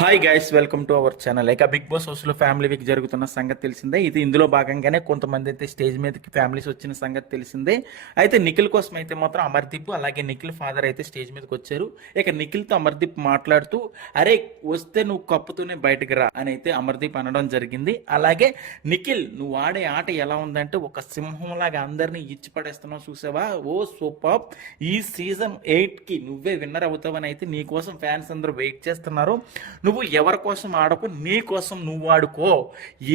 Hi guys welcome to our channel ఇక big boss హౌస్లో family week జరుగుతున్న సంగతి తెలిసిందే. ఇది ఇందులో భాగంగానే కొంతమంది అయితే స్టేజ్ మీదకి ఫ్యామిలీస్ వచ్చిన సంగతి తెలిసిందే. అయితే నిఖిల్ కోసం అయితే మాత్రం అమర్దీప్ అలాగే నిఖిల్ ఫాదర్ అయితే స్టేజ్ మీదకి వచ్చారు. ఇక నిఖిల్తో అమర్దీప్ మాట్లాడుతూ అరే వస్తే నువ్వు కప్పుతూనే బయటకు రా అని అయితే అమర్దీప్ అనడం జరిగింది. అలాగే నిఖిల్ నువ్వు ఆడే ఆట ఎలా ఉందంటే ఒక సింహంలాగా అందరినీ ఇచ్చి పడేస్తున్నావు చూసావా? Oh super! ఈ సీజన్ ఎయిట్కి నువ్వే విన్నర్ అవుతావని అయితే నీ కోసం ఫ్యాన్స్ అందరూ వెయిట్ చేస్తున్నారు. నువ్వు ఎవరి కోసం ఆడకు నీ కోసం నువ్వు ఆడుకో.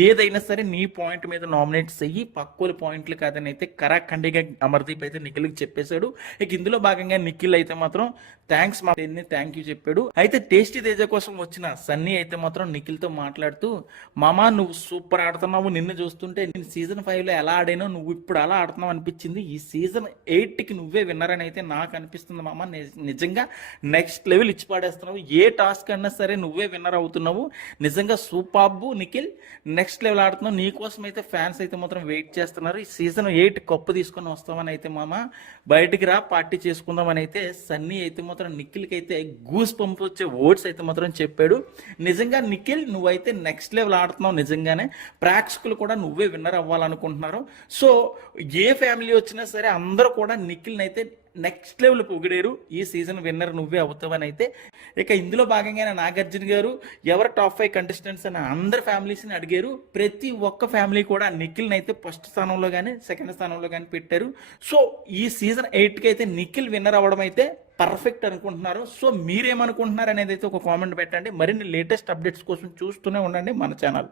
ఏదైనా సరే నీ పాయింట్ మీద నామినేట్ చెయ్యి. పక్కోలి పాయింట్లు కాదని అయితే కరాఖండిగా అమర్దీప్ అయితే నిఖిల్కి చెప్పేశాడు. ఇక ఇందులో భాగంగా నిఖిల్ అయితే మాత్రం థ్యాంక్స్ మా థ్యాంక్ యూ చెప్పాడు. అయితే టేస్టీ తేజ కోసం వచ్చిన సన్నీ అయితే మాత్రం నిఖిల్తో మాట్లాడుతూ మామా నువ్వు సూపర్ ఆడుతున్నావు. నిన్ను చూస్తుంటే నేను సీజన్ ఫైవ్లో ఎలా ఆడానో నువ్వు ఇప్పుడు అలా ఆడుతున్నావు అనిపించింది. ఈ సీజన్ ఎయిట్కి నువ్వే విన్నర్ అని అయితే నాకు అనిపిస్తుంది మామ. నిజంగా నెక్స్ట్ లెవెల్ ఇచ్చి పాడేస్తున్నావు ఏ టాస్క్ అన్నా సరే నువ్వే విన్నర్ అవుతున్నావు. నిజంగా సూపాబు నిఖిల్. నెక్స్ట్ లెవెల్ ఆడుతున్నావు. నీకోసం అయితే ఫ్యాన్స్ అయితే మాత్రం వెయిట్ చేస్తున్నారు. ఈ సీజన్ ఎయిట్ కప్పు తీసుకొని వస్తామని అయితే మామ బయటికి రా పార్టీ చేసుకుందామని అయితే సన్నీ అయితే మాత్రం నిఖిల్కి అయితే గూస్ పంపు వచ్చే ఓట్స్ అయితే మాత్రం చెప్పాడు. నిజంగా నిఖిల్ నువ్వైతే నెక్స్ట్ లెవెల్ ఆడుతున్నావు నిజంగానే. ప్రేక్షకులు కూడా నువ్వే విన్నర్ అవ్వాలనుకుంటున్నారు. సో ఏ ఫ్యామిలీ వచ్చినా సరే అందరూ కూడా నిఖిల్ని అయితే నెక్స్ట్ లెవెల్ పొగిడారు. ఈ సీజన్ విన్నర్ నువ్వే అవుతావని అయితే ఇక ఇందులో భాగంగానే నాగార్జున గారు ఎవరు టాప్ ఫైవ్ కంటెస్టెంట్స్ అని అందరు ఫ్యామిలీస్ని అడిగారు. ప్రతి ఒక్క ఫ్యామిలీ కూడా నిఖిల్ని అయితే ఫస్ట్ స్థానంలో కానీ సెకండ్ స్థానంలో కానీ పెట్టారు. సో ఈ సీజన్ ఎయిట్కి అయితే నిఖిల్ విన్నర్ అవ్వడం అయితే పర్ఫెక్ట్ అనుకుంటున్నారు. సో మీరేమనుకుంటున్నారు అనేది అయితే ఒక కామెంట్ పెట్టండి. మరిన్ని లేటెస్ట్ అప్డేట్స్ కోసం చూస్తూనే ఉండండి మన ఛానల్.